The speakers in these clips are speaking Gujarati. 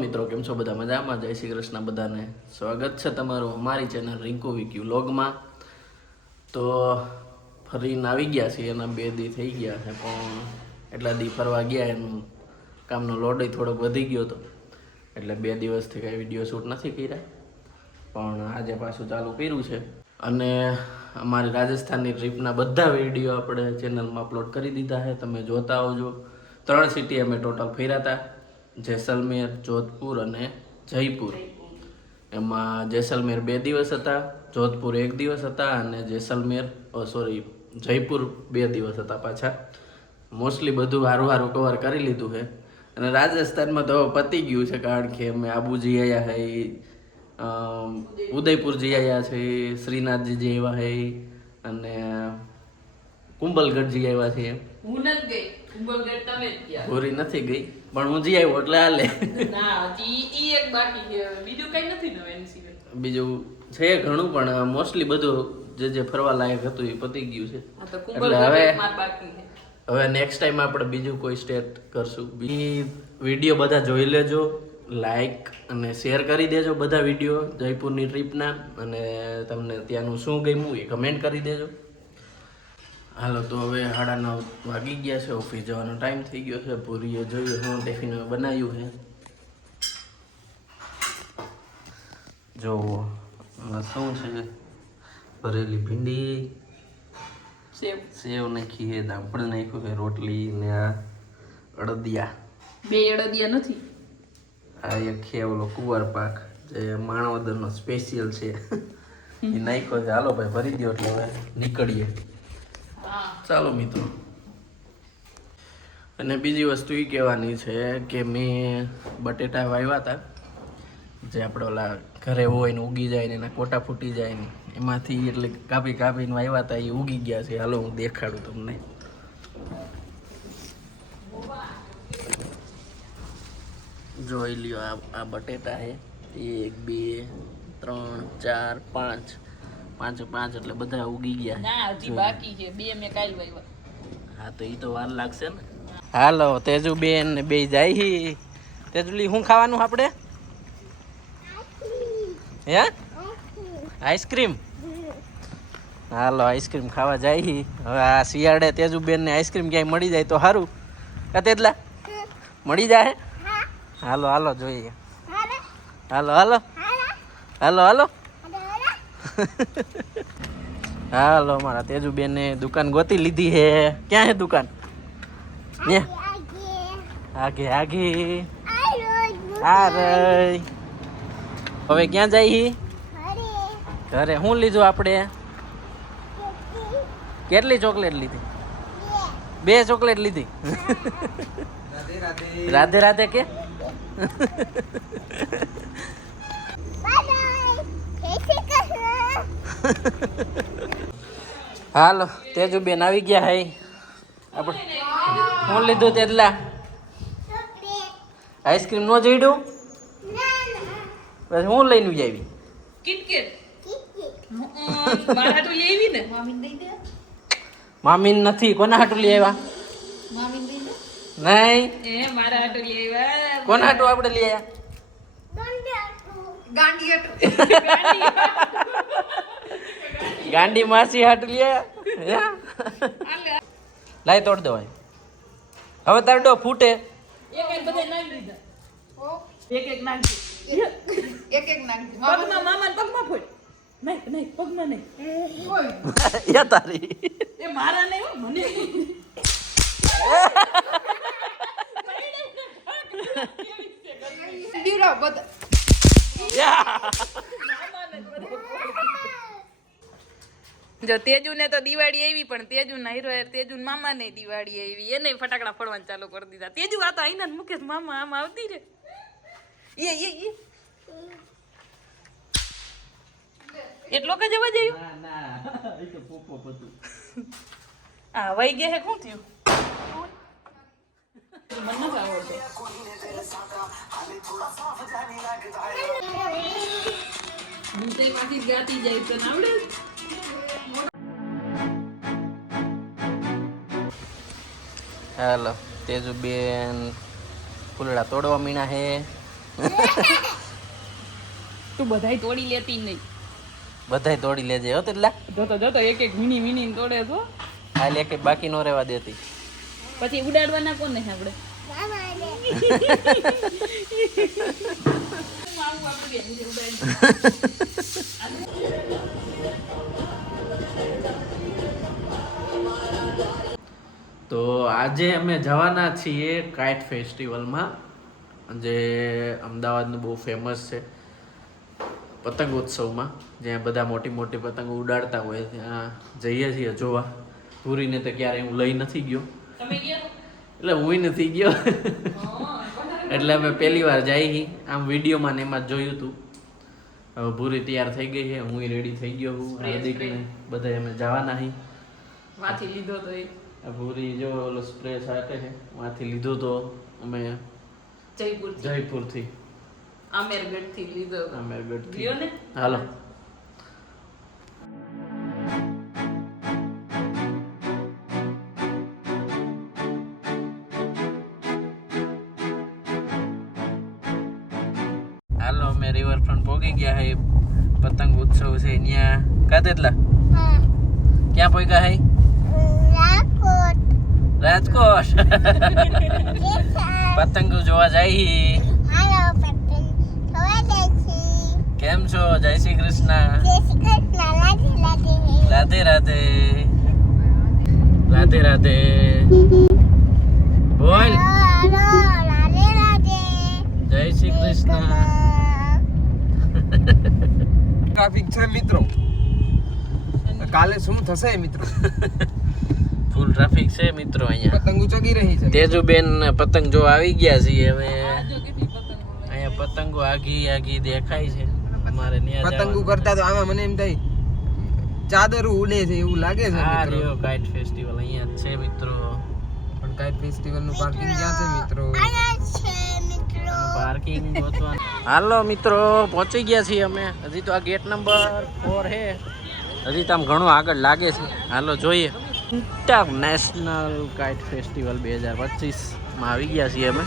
મિત્રો, કેમ છો બધા? મજામાં? જય શ્રી કૃષ્ણ બધાને. સ્વાગત છે તમારું અમારી ચેનલ રિંકુ વિક્યુ વ્લોગમાં. તો ફરીને આવી ગયા છીએ, એના 2 દી થઈ ગયા છે, પણ એટલા દી ફરવા ગયા એનું કામનો લોડ થોડોક વધી ગયો હતો, એટલે 2 દિવસથી કાંઈ વિડીયો શૂટ નથી કર્યા, પણ આજે પાછું ચાલુ કર્યું છે. અને અમારી રાજસ્થાનની ટ્રીપના બધા વિડીયો આપણે ચેનલમાં અપલોડ કરી દીધા છે, તમે જોતા આવજો. 3 સિટી અમે ટોટલ ફર્યા હતા, જેસલમેર, જોધપુર અને જયપુર. એમાં જેસલમેર 2 દિવસ હતા, જોધપુર 1 દિવસ હતા અને જયપુર 2 દિવસ હતા પાછા. મોસ્ટલી બધું હારું કવર કરી લીધું છે. અને રાજસ્થાનમાં તો પતી ગયું છે, કારણ કે અમે આબુજી આવ્યા છે, ઉદયપુર જઈ આવ્યા છે, શ્રીનાથજી જઈ આવ્યા છે અને કુંભલગઢ જઈ આવ્યા છે. હું નથી ગઈ કુંભલગઢ, તમે જ ગયા. પૂરી નથી ગઈ, પણ હું જઈ આવ્યો એટલે હાલે. ના, ઈ એક બાકી છે, બીજું કઈ નથી નવે એની સિવાય. બીજું છે ઘણું, પણ મોસ્ટલી બધું જે ફરવા લાયક હતું એ પતી ગયું છે. આ તો એટલે કુંભલગઢ એક માર બાકી છે. હવે નેક્સ્ટ ટાઈમ આપણે બીજું કોઈ સ્ટેટ કરશું. વિડીયો બધા જોઈ લેજો, લાઈક અને શેર કરી દેજો બધા વિડીયો જયપુરની ટ્રીપના, અને તમને ત્યાંનું શું ગમ્યું એ કમેન્ટ કરી દેજો. હાલો, તો હવે 9:30 વાગી ગયા છે, ઓફિસ જવાનો ટાઈમ થઈ ગયો છે. પૂરીએ જોયું હું ટિફિન બનાવ્યું છે. જો શું છે, ભરેલી ભીંડી, સેવ નાખી છે, દાંપણ નાખ્યું છે, રોટલી ને આ અડદિયા. 2 અડદિયા નથી. આ એક છે ઓલો કુંવાર પાક, જે માણાવદરનો સ્પેશિયલ છે, એ નાખ્યો છે. હાલો ભાઈ, ભરી દો એટલે હવે નીકળીએ. ચાલો મિત્રો. અને બીજી વસ્તુ એ કહેવાની છે કે મેં બટેટા વાવ્યા હતા, જે આપણે ઓલા ઘરે હોય ને ઉગી જાય ને એના કોટા ફૂટી જાય ને એમાંથી, એટલે કાપીને વાવ્યા હતા, એ ઉગી ગયા છે. હાલો હું દેખાડું તમને. જોઈ લ્યો, આ બટેટા છે. 1 2 3 4 5 એટલે બધા ઉગી ગયા. ના, હજી બાકી છે. 2 મે કાલ વાવ્યા. હા, તો ઈ તો વાર લાગશે ને. હાલો, તેજુબેન ને બે જાય. તેજુલી, શું ખાવાનું આપણે? હે, આઈસ્ક્રીમ? હાલો, આઈસ્ક્રીમ ખાવા જાય. હવે આ શિયાળે તેજુબેન ને આઈસ્ક્રીમ ક્યાંય મળી જાય તો સારું. કા તેજલા, મળી જાય? હાલો હાલો જોઈએ. હાલો હાલો હાલો હાલો હાલો, અમારા તેજુબેન ને દુકાન ગોતી લીધી હે. ક્યાં હે દુકાન? આગે આગે. હવે ક્યાં જાય? ઘરે. શું લીધું આપણે? કેટલી ચોકલેટ લીધી? 2 ચોકલેટ લીધી. રાધે રાધે કે. હાલો, તેજુબેન આવી ગયા હે. આપણે શું લીધું તેજલા? આઈસ્ક્રીમ નો જોઈડું? પછી હું લઈને આવી? કિટકેટ. મારા તો લેવી ને, મામીને દઈ દે. મામીન નથી. કોના હાટું લઈ આવ્યા? મામીને દઈ દે. નહીં, એ મારા હાટુ લઈ આવ્યા. કોના હાટું આપણે લઈ આવ્યા? ગાંડી હાટુ. ગાંડી માસી હાટું લઈ આવ્યા. લાઈ તોડ દો. હવે તારડો ફૂટે. એક બધે નાખી દીધા. એક નાખી. એક નાખી. પગમાં મામાને પગમાં ફોડ. નહીં પગમાં નહીં. યા તારી. એ મારા નહીં હો, મને. દીરા બધા. જો તેજુ ને તો દિવાળી આવી, પણ તેજુ ના હીરો તેજુ મામા ને દિવાળી આવી, એને ફટાકડા ફોડવાનું ચાલુ કરી દીધા. તેજુ આ તો આઈના મુકેશ મામા આમ આવતી રે. એ એટલો કે જવા જયું. ના એ તો પોપો હતું. આ વઈ ગયા હે. શું થયું? મને નથી આવડતું. હું તો એમાંથી ગાતી જાય તો આવડે. હાલો, તેજુબેન ફૂલડા તોડવા મીણા હે. તું બધાય તોડી લેતી નહીં. બધાય તોડી લેજે હો તેટલા. જોતો એક એક વીણી વીણી તોડે છો. હાલ એક બાકી નો રહેવા દેતી. પછી ઉડાડવાના કોને આપણે? તો આજે અમે જવાના છીએ કાઇટ ફેસ્ટિવલમાં, જે અમદાવાદનું બહુ ફેમસ છે પતંગ ઉત્સવમાં, જ્યાં બધા મોટી મોટી પતંગો ઉડાડતા હોય ત્યાં જઈએ છીએ જોવા. પૂરીને તો ક્યારે હું લઈ નથી ગયો, એટલે હું નથી ગયો. એટલે અમે પહેલી વાર જઈ, આમ વિડીયોમાં ને એમાં જોયું હતું. હવે પૂરી તૈયાર થઈ ગઈ છે, હું રેડી થઈ ગયો હું, હાર્દિકને બધા અમે જવાના હી. વાથી લીધો તો એ પૂરી જો ઓલો સ્પ્રે છાંટે છે, વાથી લીધો તો અમે જયપુરથી આમેરગઢથી લીધો. આમેરગઢથી. લ્યો ને. હાલો. હાલો અમે રિવરફ્રન્ટ પહોંચી ગયા હે. પતંગ ઉત્સવ છે ત્યાં. કાતેટલા ક્યાં પહોંચ્યા હે? રાજકોટ. પતંગ જોવા જાય. કેમ છો? જય શ્રી કૃષ્ણ. રાધે રાધે. રાધે રાધે. બોલ. જય શ્રી કૃષ્ણ. ટ્રાફિક છે મિત્રો, કાલે શું થશે મિત્રો? ફૂલ ટ્રાફિક છે મિત્રો અહીંયા. પતંગ ઉચકી રહી છે. તેજુબેન પતંગ જો આવી ગયા છીએ હવે. અહીંયા પતંગો આગી આગી દેખાય છે. અમારે ન્યા પતંગો કરતા તો આમાં મને એમ થાય ચાદર ઉડે છે એવું લાગે છે આ મિત્રો. રહ્યો કાઇટ ફેસ્ટિવલ અહીંયા જ છે મિત્રો. પણ કાઇટ ફેસ્ટિવલ નું પાર્કિંગ ક્યાં છે મિત્રો? પાર્કિંગ ગોતવાનું. હાલો મિત્રો પહોંચી ગયા છીએ અમે. હજી તો આ ગેટ નંબર 4 છે. હજી તો આમ ઘણું આગળ લાગે છે. હાલો જોઈએ. ઇન્ટરનેશનલ કાઇટ ફેસ્ટિવલ 2025 માં આવી ગયા છીએ અમે.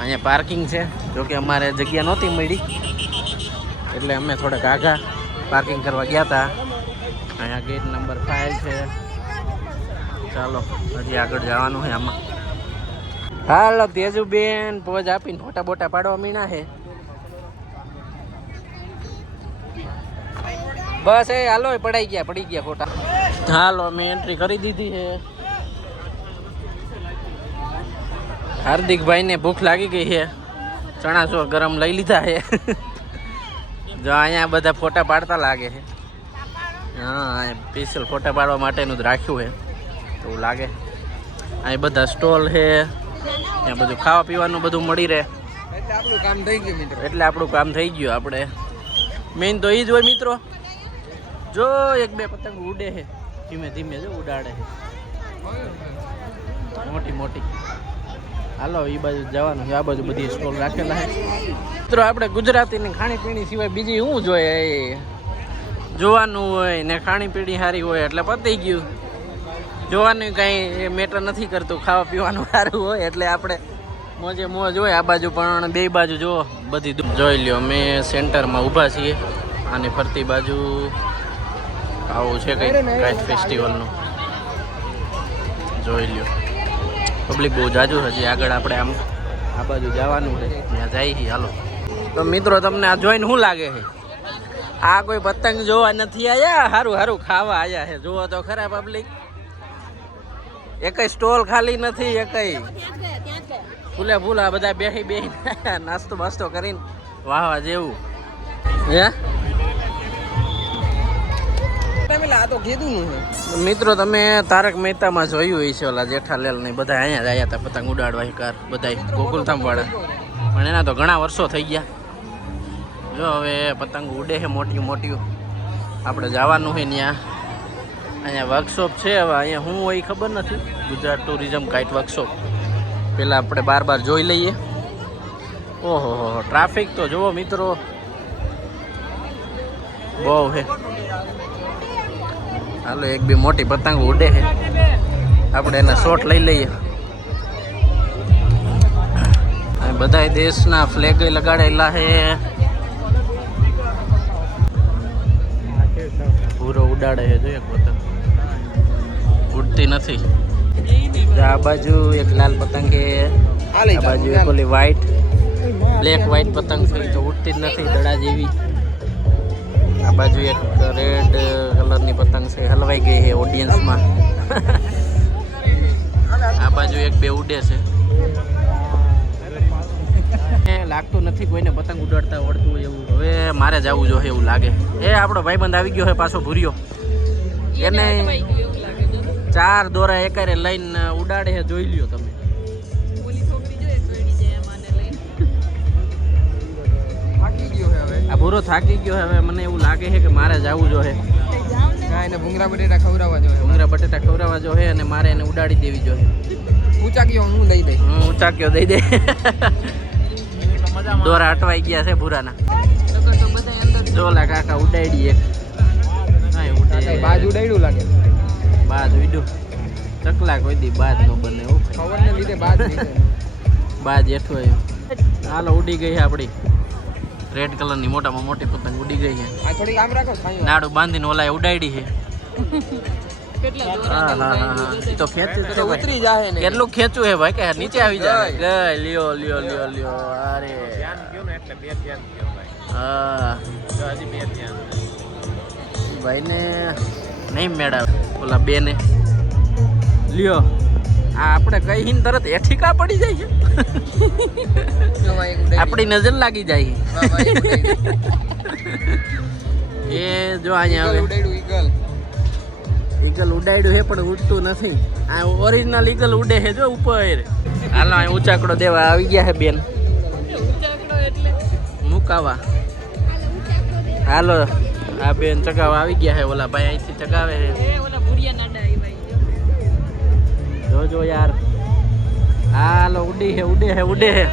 અહીંયા પાર્કિંગ છે, જોકે અમારે જગ્યા નહોતી મળી એટલે અમે થોડાક આઘા પાર્કિંગ કરવા ગયા હતા. અહીંયા ગેટ નંબર 5 છે. ચાલો હજી આગળ જવાનું છે આમાં. હાલો તેજુબેન પોઝ આપીને ફોટા બોટા પાડવા મીના છે. બસ એ હાલો પડી ગયા ફોટા. હાલો અમે એન્ટ્રી કરી દીધી છે. હાર્દિકભાઈ ને ભૂખ લાગી ગઈ છે, ચણાચોર ગરમ લઈ લીધા છે. જો અહીંયા બધા ફોટા પાડતા લાગે છે. હા સ્પેશિયલ ફોટા પાડવા માટેનું જ રાખ્યું છે એવું લાગે. અહીં બધા સ્ટોલ છે, ત્યાં બધું ખાવા પીવાનું બધું મળી રહે. એટલે આપણું કામ થઈ ગયું મિત્રો. એટલે આપણું કામ થઈ ગયું. આપણે મેઇન તો એ જ હોય મિત્રો. જો એક બે પતંગ ઉડે છે ધીમે ધીમે, જો ઉડાડે છે મોટી મોટી. હાલો એ બાજુ જવાનું છે. આ બાજુ બધી સ્ટોલ રાખેલા છે મિત્રો. આપણે ગુજરાતીની ખાણીપીણી સિવાય બીજી શું જોઈએ? જોવાનું હોય ને ખાણીપીણી સારી હોય એટલે પતી ગયું. જોવાનું કાંઈ મેટર નથી કરતું, ખાવા પીવાનું સારું હોય એટલે આપણે મોજે મોજ હોય. આ બાજુ પણ બે બાજુ જો બધી જોઈ લ્યો. અમે સેન્ટરમાં ઊભા છીએ. આની ફરતી બાજુ આવું છે કંઈક કાઇટ ફેસ્ટિવલનું. જોઈ લ્યો પબ્લિક બહુ જાજુ. હજી આગળ આપણે આમ આ બાજુ જવાનું છે, ત્યાં જાય છે. હાલો તો મિત્રો તમને આ જોઈને શું લાગે છે? આ કોઈ પતંગ જોવા નથી આવ્યા, સારું સારું ખાવા આવ્યા છે. જુઓ તો ખરા પબ્લિક, એકય સ્ટોલ ખાલી નથી, એકય ફૂલે ફૂલા બધા બેહી નાસ્તો બાસ્તો કરીને વાહવા જેવું. હે મિત્રો તમે તારક મહેતામાં જોયું હોય છે ઓલા જેઠાલાલ ને બધા અહીંયા જ આવ્યા હતા પતંગ ઉડાડવા. કાર બધા ગોકુલધામ વાળા, પણ એના તો ઘણા વર્ષો થઈ ગયા. જો હવે પતંગ ઉડે છે મોટી મોટી. આપણે જવાનું હોય ત્યાં. અહીંયા વર્કશોપ છે. હવે અહીંયા શું હોય ખબર નથી. Gujarat tourism kite workshop. પહેલાં આપણે બાર જોઈ લઈએ. ઓહો ટ્રાફિક તો જુઓ મિત્રો, બહુ છે. હાલો એક બે મોટી પતંગ ઉડે છે, આપણે એના શોટ લઈ લઈએ. બધા દેશના ફ્લેગ લગાડેલા છે. પૂરો ઉડાડે છે, જોઈએ પતંગ ઉડતી નથી. આ બાજુ એક લાલ પતંગ છે, આ બાજુ એક ઓલી વ્હાઈટ બ્લેક વ્હાઈટ પતંગ છે તો ઉડતી જ નથી, દડા જેવી. આ બાજુ એક રેડ કલરની પતંગ છે, હલવાઈ ગઈ છે ઓડિયન્સમાં. આ બાજુ એક બે ઉડે છે. લાગતું નથી કોઈને પતંગ ઉડાડતા આવડતું હોય એવું. હવે મારે જવું જોઈએ એવું લાગે. એ આપણો ભાઈબંધ આવી ગયો છે પાછો ભૂર્યો. એને 4 દોરા એકારે લઈને ઉડાડે છે, જોઈ લ્યો તમે. આ ભૂરો થાકી ગયો હવે. મને એવું લાગે છે કે મારે જવું જોઈએ. એને ભૂંગરા બટેટા ખવડાવવા જોઈએ. ભૂંગરા બટેટા ખવડાવવા જોઈએ અને મારે એને ઉડાડી દેવી જોઈએ. ઊંચા ગયો હું દઈ દઈ. ઊંચા કયો દઈ દે. દોરા અટવાઈ ગયા છે ભૂરાના. જોલા કાકા ઉડાડી એક. બાજ ઉડાડ્યું લાગે. બાજ ઉડ્યું. ચકલા કોઈ દી બાજ નો બને. ખવડને લીધે બાજ બાજ એઠું આવ્યું. હાલો ઉડી ગઈ છે આપણી રેડ કલરની મોટામાં મોટી પતંગ ઉડી ગઈ છે. આ થોડી આમ રાખો. નાડું બાંધીને ઓલાએ ઉડાડી છે. હા હા હા, તો ખેંચું તો ઉતરી જાય ને. કેટલું ખેંચું હે ભાઈ કે નીચે આવી જાય. ગઈ લ્યો લ્યો લ્યો લ્યો. અરે હા, ભાઈને નહીં મેળાવે ઓલા બે ને. લ્યો આ આપણે કઈ હિન તરત એઠી કા પડી જાય છે. આપણી નજર લાગી જાય. એ જો અહીંયા આવે ઈગલ ઉડાડ્યું હે પણ ઉડતું નથી. આ ઓરિજિનલ ઈગલ ઉડે છે જો ઉપર. હાલો અહીં ઊંચાકડો દેવા આવી ગયા છે બેન. મુકાવા હાલો. આ બેન ચગાવવા આવી ગયા છે. ઓલા ભાઈ અહીંથી ચગાવે છે. જોજો યાર. હાલો ઉડી હે ઉડે હે ઉડે હે.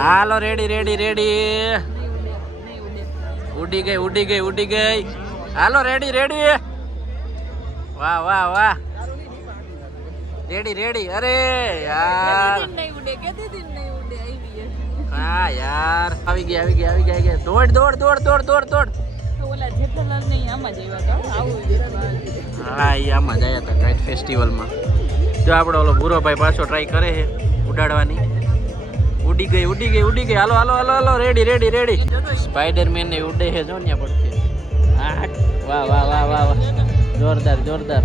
હાલો રેડી રેડી રેડી. ઉડી ગઈ ઉડી ગઈ ઉડી ગઈ. હાલો રેડી રેડી. વાહ વાહ વાહ. Ready ready. અરે યાર હા યાર આવી ગયા આવી ગયા આવી ગયા આવી ગયા. દોડ દોડ દોડ દોડ દોડ દોડ. હા એ આમાં જ આવ્યા હતા કાઈટ ફેસ્ટિવલમાં. જો આપણો ઓલો ભૂરો ભાઈ પાછો ટ્રાય કરે છે ઉડાડવાની. ઉડી ગઈ ઉડી ગઈ ઉડી ગઈ. હાલો હાલો હાલો હાલો. Ready ready ready. સ્પાઈડરમેન ને ઉડે છે જો ને પડશે. હા વાહ વાહ વાહ વાહ વાહ. જોરદાર જોરદાર.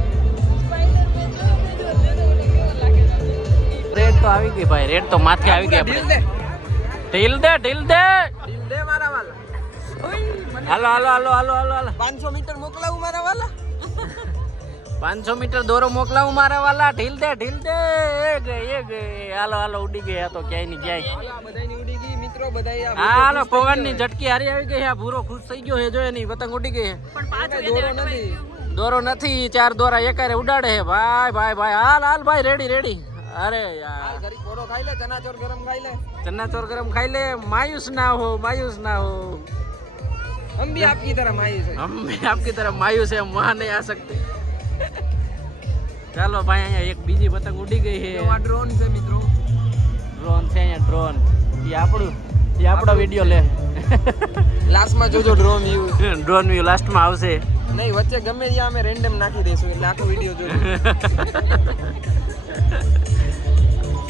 રેડ તો આવી ગઈ ભાઈ. રેડ તો માથે આવી ગઈ આપણે. ઢીલ દે ઢીલ દે. મારા વાલા. હાલો હાલો હાલો હાલો હાલો હાલો. 500 મીટર મોકલાવું મારા વાલા. 500 મીટર દોરો મોકલાવું મારા વાલા. ઢીલ દે ઢીલ દે. એ ગઈ એ ગઈ. હાલો હાલો ઉડી ગઈ. આ તો ક્યાંય ની ક્યાંય. બધાની ઉડી ગઈ મિત્રો. બધાય હાલો પવન ની ઝટકી હારી આવી ગઈ. આ ભૂરો ખુશ થઈ ગયો છે જો એની પતંગ ઉડી ગઈ. દોરો નથી. દોરો નથી. 4 દોરા એકારે ઉડાડે છે ભાઈ ભાઈ ભાઈ. હાલ હાલ ભાઈ રેડી રેડી. અરે યાર ઘરી કોરો ખાઈ લે. ચનાચોર ગરમ ખાઈ લે. ચનાચોર ગરમ ખાઈ લે. માयूस ना हो मायूस ना हो. हम भी आपकी तरह मायूस हैं. हम भी आपकी तरह मायूस है. हम वहाँ नहीं आ सकते. ચાલો ભાઈ અહીંયા એક બીજી પતંગ ઉડી ગઈ છે. આ ડ્રોન છે મિત્રો. ડ્રોન છે અહીંયા ડ્રોન. એ આપણો વિડિયો લે. લાસ્ટમાં જોજો ડ્રોન વ્યૂ. ડ્રોન વ્યૂ લાસ્ટમાં આવશે. નહીં વચ્ચે ગમે ત્યાં અમે રેન્ડમ નાખી દઈશું એટલે આખો વિડિયો જોજો.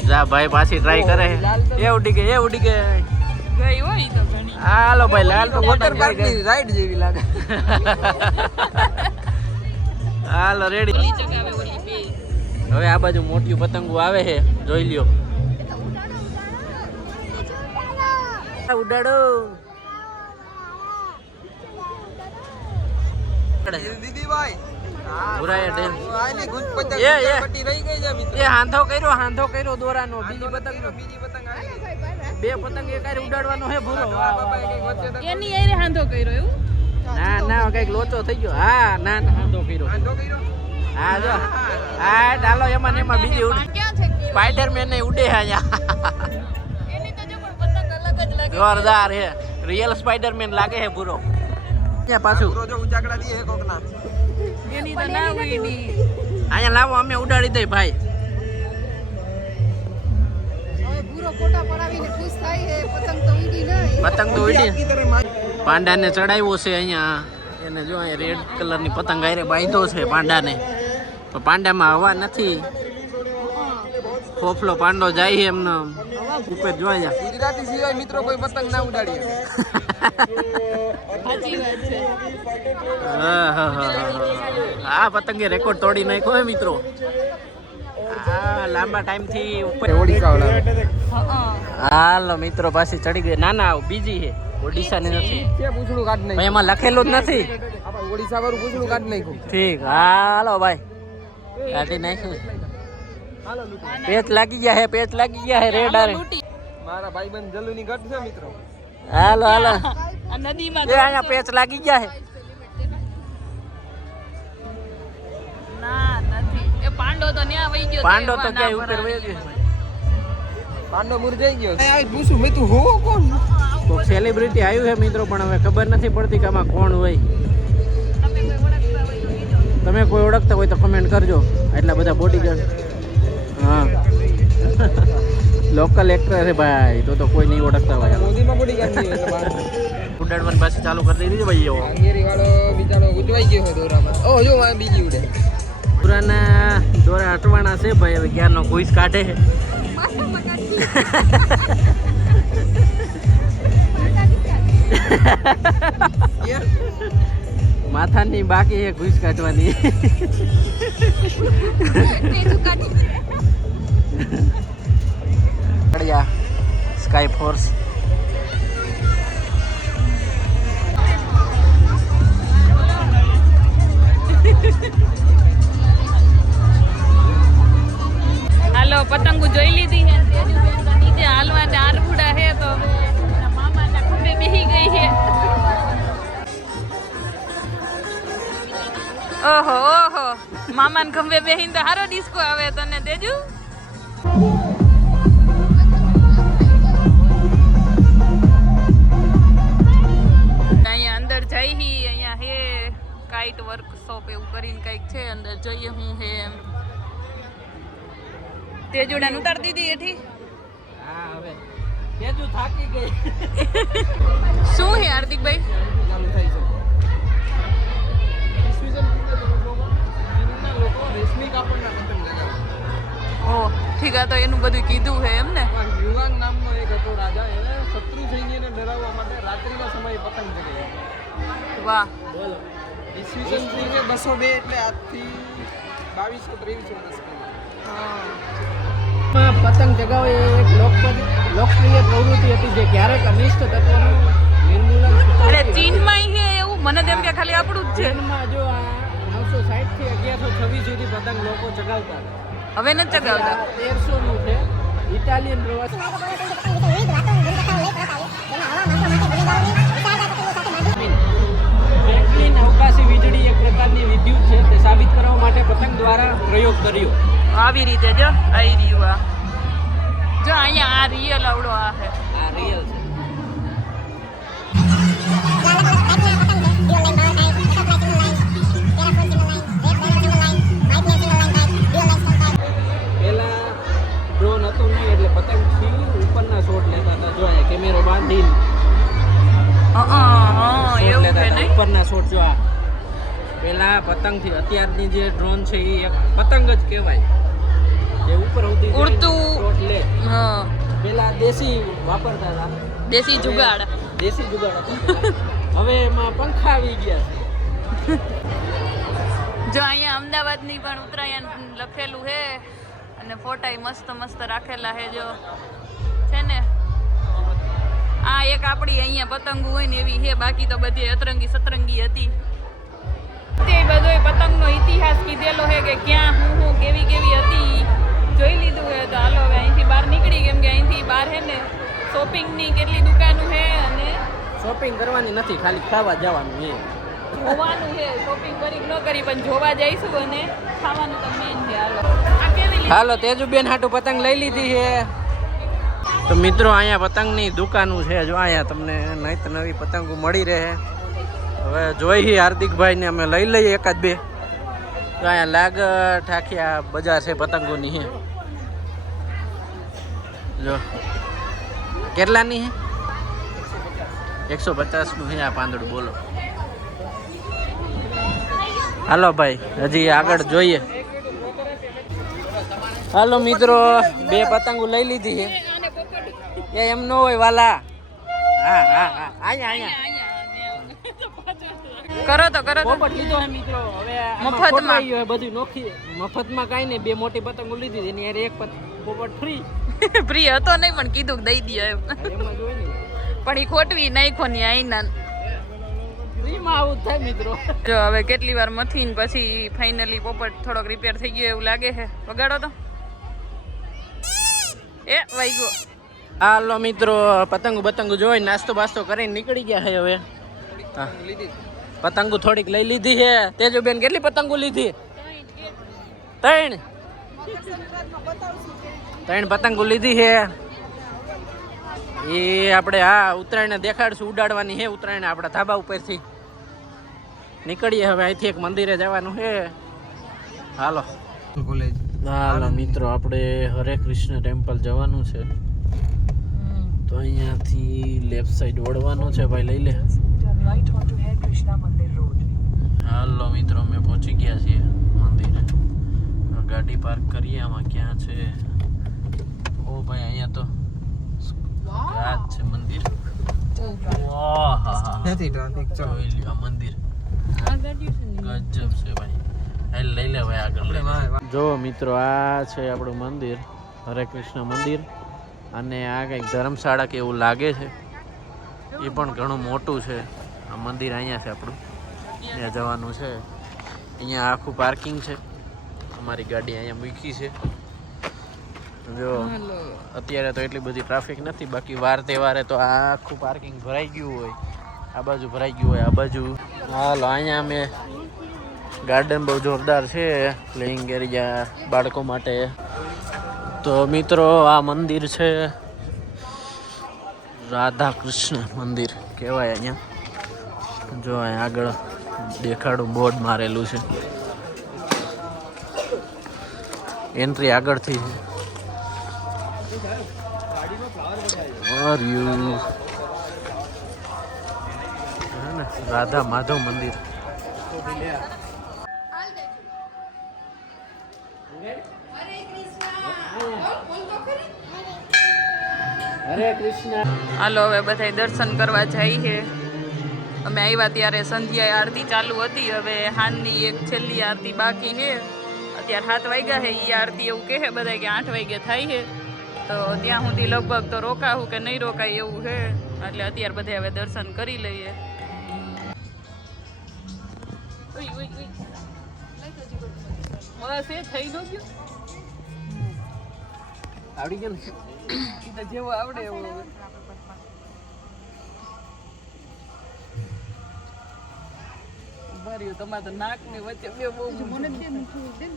જા ભાઈ પાછી ટ્રાય કરે. એ ઉડી ગઈ એ ઉડી ગઈ. ગઈ હોય તો ઘણી. હાલો ભાઈ લાલ તો વોટર પાર્ક ની રાઈડ જેવી લાગે. હાલો રેડી. ઓલી ચગાવે ઓલી બે. હવે આ બાજુ મોટી પતંગો આવે છે જોઈ લ્યો. ઉડાડો. દીદી ભાઈ ભૂરાએ ડેન. આની ગુંજ પતંગ એ, એ. પટ્ટી રહી ગઈ છે મિત્રો. એ હાંધો કર્યો દોરાનો. બીજી પતંગ બીજી પતંગ આવી ગઈ. બે પતંગ એકારે ઉડાડવાનો હે ભૂરો. એની એરે હાંધો કર્યો એવું. ના ના કઈક લોચો થઈ ગયો. હા ના ના હાંધો કર્યો. આંધો કર્યો. હા જો હા ચાલો એમાં ને એમાં બીજી ઉડ. ક્યાં છે સ્પાઈડરમેન ને ઉડે અહીંયા. એની તો જો પણ પતંગ અલગ જ લાગે. જોરદાર હે. રિયલ સ્પાઈડરમેન લાગે હે પૂરો. ક્યાં પાછું જો ઉજાગડા દીએ કોકના. એની તો ના ઉડી. અહીંયા લાવો અમે ઉડાડી દઈ ભાઈ. પૂરો ફોટા પડાવીને ખુશ થાય છે પતંગ તો ઉડી નહીં પતંગ તો ઉડી પાંડાને ચડાવ્યો છે અહીંયા એને જો અહીંયા રેડ કલરની પતંગ આરે બાંધ્યો છે પાંડાને તો પાંડામાં હવા નથી ફોફલો પાંડો જાય છે એમનો ઉપર જોઈ જા ગુજરાતી સિવાય મિત્રો કોઈ પતંગ ના ઉડાડીએ સાચી વાત છે આ પતંગે રેકોર્ડ તોડી નાખ્યો હે મિત્રો આ લાંબા ટાઈમ થી ઉપર ઓડિશા વાળા હાલો મિત્રો પાછી ચડી ગઈ ના ના બીજી છે ઓડિશાની નથી કે પૂછડું કાઢ ભાઈ નહીં એમાં લખેલું જ નથી આપણે ઓડિશા વાળું પૂછડું કાઢ નાખ્યું ઠીક હાલો ભાઈ કાઢી નાખ્યું પેચ લાગી ગયા હે પેચ લાગી ગયા હે રેડ આરે મારા ભાઈબંધ જલ્લુની ગઢ છે મિત્રો હાલો હાલો આ નદીમાં એ અહીંયા પેચ લાગી ગયા હે ના નથી એ પાંડો તો ન્યા વઈ ગયો પાંડો તો ક્યાંય ઉપર વયો ગયો પાંડો મુરજાઈ ગયો આ પૂછું મેં તું હો કોણ તો સેલિબ્રિટી આવ્યું છે મિત્રો પણ હવે ખબર નથી પડતી કે આમાં કોણ હોય તમે કોઈ ઓળખતા હોય તો કમેન્ટ કરજો એટલા બધા બોડીગાર્ડ હા લોકલ એક્ટર છે ભાઈ તો કોઈ નહીં ઓળખતા હોય મોદીમાં બોડી કાઢી એટલે બહાર ઉડાડવાની પાછી ચાલુ કરી દીધી ભાઈ એવો અંગેરી વાળો બિચારો ઉજવાઈ ગયો છે દોરામાં ઓ જો આ બીજી ઉડે પુરાના દોરા અટવાણા છે ભાઈ હવે ક્યારનો ઘૂસ કાઢે છે માથાની બાકી છે ઘૂસ કાઢવાની સ્કાય ફોર્સ હાલો પતંગો જોઈ લીધી છે તેજુબેન તો નીચે હાલવા આરબુડા છે તો હવે એના મામાના ખંભે બેહી ગઈ છે ઓહો ઓહો મામાના ખંભે બેહીને તો હારો ડિસ્કો આવે તને તેજુ અહીંયા અંદર જઈ અહીંયા હે કાઇટ વર્કશોપ એવું કરીને કંઈક છે અંદર જોઈએ હું હે એમ તેજુડાને ઉતાર દીધી એથી હા હવે તેજુ થાકી ગઈ શું હે હાર્દિકભાઈ ચાલુ થાય છે ચીનના લોકો રેશમી કાપડના પતંગ લગાવે ઓ ઠીક આ તો એનું બધું કીધું હે એમ ને યુવાન નામનો એક હતો રાજા એને શત્રુ સૈન્યને ડરાવવા માટે રાત્રિના સમયે પતંગ ચગાવ્યા વાહ બોલો ઈસવીસન 202 એટલે આજથી 2223 વર્ષ પહેલા પતંગ ચગાવે એ એક લોકપ્રિય પ્રવૃત્તિ હતી જે ક્યારેક અનિષ્ટ તત્વનું નિર્મૂલન અરે ચીનમાં હે એવું મને તેમ કે ખાલી આપણું જ છે ચીનમાં જો આ 960 થી 1126 સુધી પતંગ લોકો ચગાવતા હતા હવે નથી ચગાવતા 1300 નું છે ઇટાલિયન પ્રવાસી ફ્રેન્કલિન અવકાશી વીજળી એક પ્રકારની વિદ્યુત છે તે સાબિત કરવા માટે પતંગ દ્વારા પ્રયોગ કર્યો આવી રીતે જો આઈ રહ્યું આ જો અહીંયા આ રિયલ આવડો આ હે આ રિયલ છે પેલા ડ્રોન હતું નહીં એટલે પતંગ થી ઉપરના શોટ લેતા હતા જો અહીંયા કેમેરો બાંધીને એવું લેતા છે હતા નહીં ઉપરના શોટ જો આ પેલા પતંગથી અત્યારની જે ડ્રોન છે એ એક પતંગ જ કહેવાય જે ઉપર ઉડી ઉડતું. શોટ લે હા પેલા દેશી વાપરતા હતા દેશી જુગાડ દેશી જુગાડ હતો પેલા. હવે એમાં પંખા આવી ગયા છે જો અહીંયા અમદાવાદની પણ ઉત્તરાયણ લખેલું છે અને ફોટાય મસ્ત મસ્ત રાખેલા છે જો છે ને આ એક આપણી અહીંયા પતંગો હોય ને એવી છે બાકી તો બધી અતરંગી સતરંગી હતી તે બધો પતંગનો ઇતિહાસ કીધેલો છે કે ક્યાં હું કેવી કેવી હતી જોઈ લીધું છે તો હાલો હવે અહીંથી બહાર નીકળી કેમ કે અહીંથી બહાર છે ને શોપિંગની કેટલી દુકાનો છે અને શોપિંગ કરવાની નથી ખાલી ખાવા જવાનું છે જોવાનું છે શોપિંગ કરી ન કરી પણ જોવા જઈશું અને ખાવાનું તો મેઇન છે હાલો આ કેવી લીધી? હાલો તેજુબેન હાટુ પતંગ લઈ લીધી છે તો મિત્રો અહીંયા પતંગની દુકાનો છે જો અહીંયા તમને નિત નવી પતંગો મળી રહે હવે જોઈ હાર્દિકભાઈને અમે લઈ લઈએ એકાદ બે તો અહીંયા લાગ ઠાકિયા બજાર છે પતંગોની છે જો કેટલાની હે 150 નું હે આ પાંદડું. બોલો હાલો ભાઈ હજી આગળ જોઈએ. હાલો મિત્રો 2 પતંગો લઈ લીધી છે એમ ન હોય વાલા. હા હા હા અહીંયા કરો તો પોપટ લીધો હે મિત્રો. હવે મફતમાં. બધું નોખી મફતમાં કાઈ નહીં. 2 મોટી પતંગો લીધી એની યાર એક પોપટ ફ્રી. ફ્રી હતો નહીં પણ કીધું કે દઈ દે એમ. એમાં જોઈ ને પણ ઈ ખોટવી નાખો ની આઈના. ફ્રીમાં આવું જ થાય મિત્રો. જો હવે કેટલી વાર મથીને પછી ફાઇનલી પોપટ થોડોક રિપેર થઈ ગયો એવું લાગે છે. વગાડો તો એ વાગ્યો. હાલો મિત્રો પતંગો જોઈ નાસ્તો બાસ્તો કરીને નીકળી ગયા છે હવે. હા પતંગો થોડીક લઈ લીધી છે. તેજુબેન કેટલી પતંગો લીધી? 3 પતંગો લીધી છે. એ આપણે હા ઉત્તરાયણ દેખાડશું, ઉડાડવાની છે ઉત્તરાયણ આપણા ધાબા ઉપરથી. નીકળીએ હવે અહીંથી એક મંદિરે જવાનું છે. હાલો હાલો મિત્રો આપણે હરે કૃષ્ણ ટેમ્પલ જવાનું છે. તો અહીંયાથી લેફ્ટ સાઈડ વળવાનું છે ભાઈ. લઈ લે. હાલો મિત્રો અમે પહોંચી ગયા છીએ મંદિરે. ગાડી પાર્ક કરીએ. આમાં ક્યાં છે? ઓ ભાઈ અહીંયા તો આ જ છે મંદિર. નથી ટ્રાફિક જોઈ લ્યો મંદિર ગજબ છે ભાઈ. હાલ લઈ લે ભાઈ આગળ લઈ લે. જો મિત્રો આ છે આપણું મંદિર હરે કૃષ્ણ મંદિર. અને આ કંઈક ધર્મશાળા કે એવું લાગે છે. એ પણ ઘણું મોટું છે. આ મંદિર અહીંયા છે આપણું, ત્યાં જવાનું છે. અહીંયા આખું પાર્કિંગ છે. અમારી ગાડી અહીંયા મૂકી છે. જો અત્યારે તો એટલી બધી ટ્રાફિક નથી, બાકી વાર તહેવારે તો આ આખું પાર્કિંગ ભરાઈ ગયું હોય. આ બાજુ ભરાઈ ગયું હોય, આ બાજુ. હાલો અહીંયા અમે ગાર્ડન બહુ જોરદાર છે, પ્લેઇંગ એરિયા બાળકો માટે. તો મિત્રો આ મંદિર છે રાધા કૃષ્ણ મંદિર કહેવાય. અહીંયા જો અહીંયા આગળ દેખાડું બોર્ડ મારેલું છે. એન્ટ્રી આગળથી છે. રાધા માધવ મંદિર. હરે કૃષ્ણ. હાલો હવે બધા દર્શન કરવા જાય છે. અમે આવ્યા ત્યારે સંધ્યા આરતી ચાલુ હતી. હવે હાનની એક છેલ્લી આરતી બાકી છે. અત્યારે 7 વાગ્યા છે. એ આરતી એવું કહે બધા કે 8 વાગે થાય છે. તો ત્યાં સુધી લગભગ તો રોકાવું કે નહીં રોકાય એવું છે. એટલે અત્યારે બધા હવે દર્શન કરી લઈએ. આવડી ગયો ને જેવો આવડે એવો. તમારે તો નાક ની વચ્ચે બે બહુ મને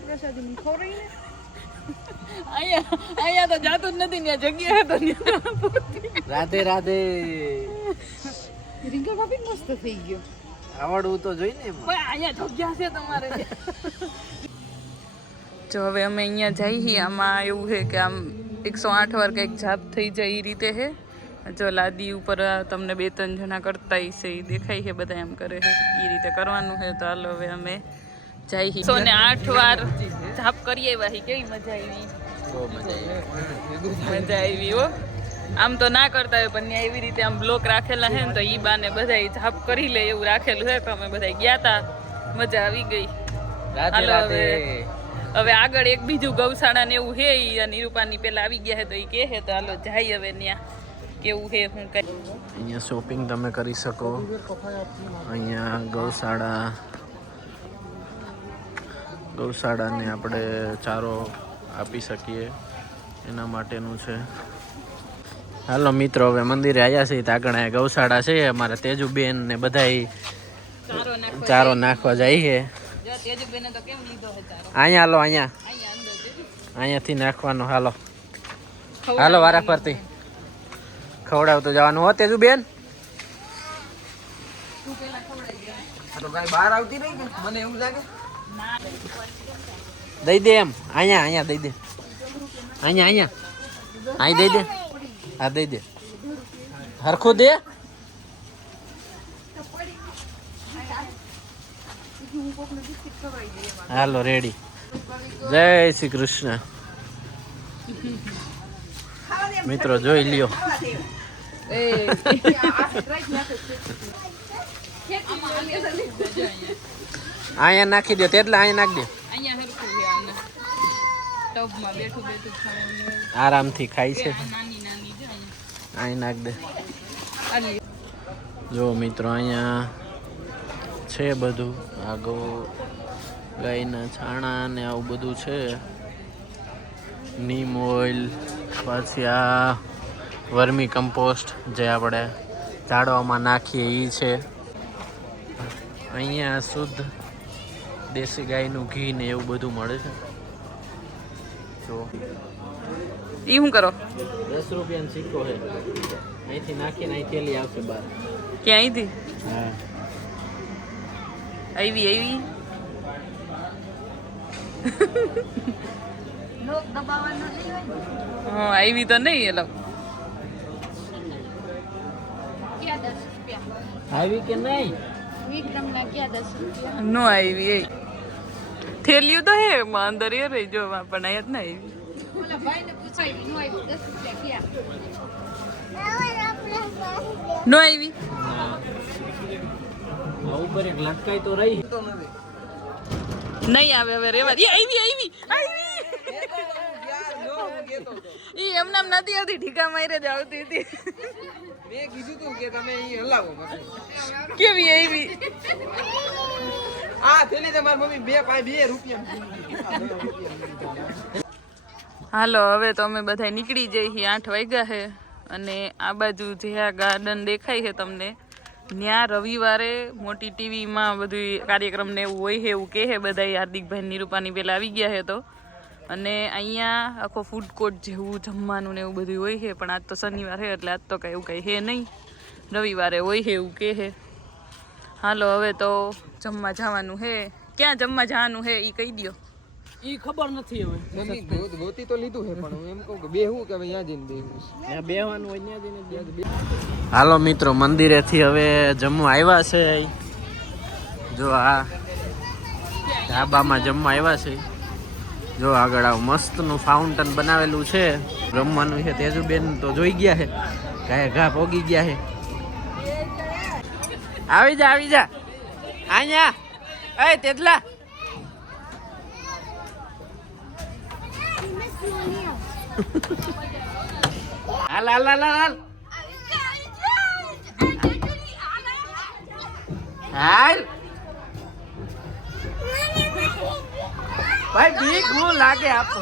પ્રસાદી ખવડાવી ને અહીંયા તો જાતું જ નથી. ત્યાં જગ્યા તો રાધે રાધે. રીંગણ ભાભી મસ્ત થઈ ગયો. આવડવું તો જોઈ ને. અહીંયા જગ્યા છે તમારે. જો હવે અમે અહીંયા જઈએ. આમાં એવું છે કે આમ 108 વાર કંઈક જાપ થઈ જાય એ રીતે છે. જો લાદી ઉપર તમને 2-3 જણા કરતા છે એ દેખાય છે. બધા એમ કરે છે એ રીતે કરવાનું છે. તો હાલો હવે અમે જઈએ. 108 વાર જાપ કરીએ. વાહી કેવી મજા આવી. મજા આવી હો. આમ તો ના કરતા હોય પણ ત્યાં એવી રીતે આમ બ્લોક રાખેલા છે ને તો ઈ બાને બધા જાપ કરી લે એવું રાખેલું છે. તો અમે બધા ગયા તા, મજા આવી ગઈ. રાધે રાધે. હવે આગળ એક બીજું ગૌશાળા ને એવું છે. નિરૂપાની પેલા આવી ગયા છે તો એ કહે છે તો હાલો જાય હવે ત્યાં કેવું છે હું કઈ. અહીંયા શોપિંગ તમે કરી શકો. અહીંયા ગૌશાળાને આપણે ચારો આપી શકીએ એના માટેનું છે. હાલો મિત્રો હવે મંદિરે આવ્યા છે. તો આગળ અહીંયા ગૌશાળા છે. અમારા તેજુબેન ને બધા ચારો નાખવા જાય છે. અહીંયા હાલો અહીંયાથી નાખવાનો. હાલો હાલો વારા ફરતી ખવડાવતો જવાનું હો તેજુબેન. બહાર આવતી નહીં કે મને એવું લાગે. દઈ દે એમ. અહીંયા દઈ દે. અહીંયા આઈ દઈ દે, આ દઈ દે, હરખું દે. હાલો રેડી. જય શ્રી કૃષ્ણ. મિત્રો જોઈ લ્યો. અહીંયા નાખી દો, તેટલા અહીંયા નાખી દો. અહીંયા હરખું છે આને. ટબમાં બેઠું બેઠું ખાવાનું. આરામથી ખાય છે. નાની નાની છે અહીંયા. અહીં નાખ દે. આલી. જો મિત્રો અહીંયા છે બધું, આગો ગાયના છાણા ને આવું બધું છે. નીમ ઓઇલ, પછી આ વર્મી કમ્પોસ્ટ જે આપણે ઝાડવામાં નાખીએ એ છે. અહીંયા શુદ્ધ દેશી ગાયનું ઘી ને એવું બધું મળે છે. જો ઈ શું કરો? 10 રૂપિયાનો સિક્કો છે, અહીંથી નાખીને અહીં થેલી આવશે બહાર. ક્યાં અહીંથી? હા, આવી આવી. હા આવી તો નહીં એ લોકો. આવી કે નહીં? નો આવી એ થેલિયું તો હે માં અંદર એ રહી જો પણ આયા જ ના આવી. નો આવી. ઉપર એક લટકાઈ તો રહી. નહીં આવે હવે રેવા દે. આવી આવી આવી. ઈ એમનામ નથી આવતી, ઠીકા મારે જ આવતી હતી. મેં કીધું તું કે તમે અહીં હલાવો પછી. કેવી આવી? આ થેલી તમારી મમ્મી 2 રૂપિયા. હાલો હવે તો અમે બધા નીકળી જઈએ. 8 વાગ્યા છે અને આ બાજુ જે આ ગાર્ડન દેખાય છે તમને, ત્યાં રવિવારે મોટી ટીવીમાં બધું કાર્યક્રમ ને એવું હોય છે એવું કહે છે બધા. હાર્દિકભાઈ નિરૂપાની પેલા આવી ગયા છે તો. અને અહીંયા આખો ફૂડ કોર્ટ જેવું જમવાનું ને એવું બધું હોય છે, પણ આજ તો શનિવાર છે એટલે આજ તો કાંઈ એવું કંઈ છે નહીં. રવિવારે હોય છે એવું કહે છે. હાલો હવે તો જમવા જવાનું છે. ક્યાં જમવા જવાનું છે એ કહી દો. ઈ ખબર નથી હવે. ગોતી તો લીધું છે પણ હું એમ કહું કે બેહું કે અહીંયા જઈને બેહું. ત્યાં બેહવાનું હોય ત્યાં જઈને. હાલો મિત્રો, મંદિરેથી હવે જમવા આવ્યા છે. જો આ ઢાબામાં જમવા આવ્યા છે. જો આગળ આવું મસ્તનું ફાઉન્ટન બનાવેલું છે, રમવાનું છે. તેજુબેન તો જોઈ ગયા છે, ગાય ઘા પોગી ગયા છે. આવી જા આવી જા અહીંયા. એ તેજલા હાલ હાલ હાલ હાલ હાલ. ભાઈ બીક હું લાગે આપો.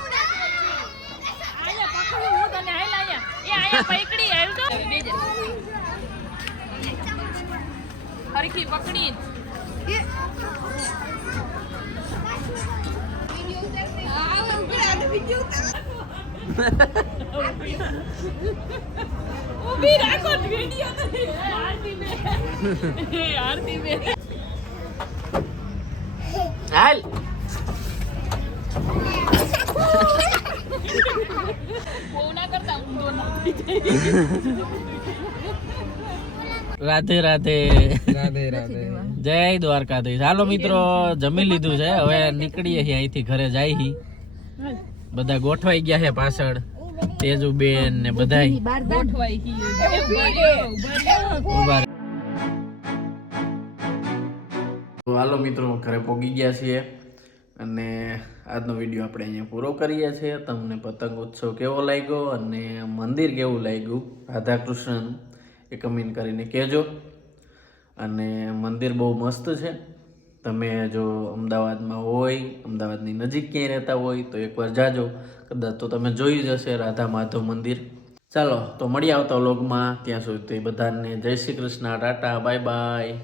હરખી પકડી ઉભી રાખો વિડિયો તો આરતી બે આરતી બે હાલ. ના કરતા ઊંધો ના થઈ રાધે રાધે. રાધે રાધે. જય દ્વારકાધીશ. હાલો મિત્રો, જમી લીધું છે, હવે નીકળીએ છીએ અહીંથી. ઘરે જાય હી બધા ગોઠવાઈ ગયા છે પાછળ. તેજુબેન ને બધાય ગોઠવાઈ ઉભા. હાલો મિત્રો, ઘરે પોગી ગયા છીએ અને આજનો વિડીયો આપણે અહીંયા પૂરો કરીએ છીએ. તમને પતંગ ઉત્સવ કેવો લાગ્યો અને મંદિર કેવું લાગ્યું રાધાકૃષ્ણનું એ કમેન્ટ કરીને કહેજો. અને મંદિર બહુ મસ્ત છે. તમે જો અમદાવાદમાં હોય, અમદાવાદની નજીક ક્યાંય રહેતા હોય તો એકવાર જાજો. કદાચ તો તમે જોઈ જ હશે રાધા માધવ મંદિર. ચાલો તો મળી આવતા વ્લોગમાં. ત્યાં સુધી બધાને જય શ્રી કૃષ્ણ, ટાટા, બાય બાય.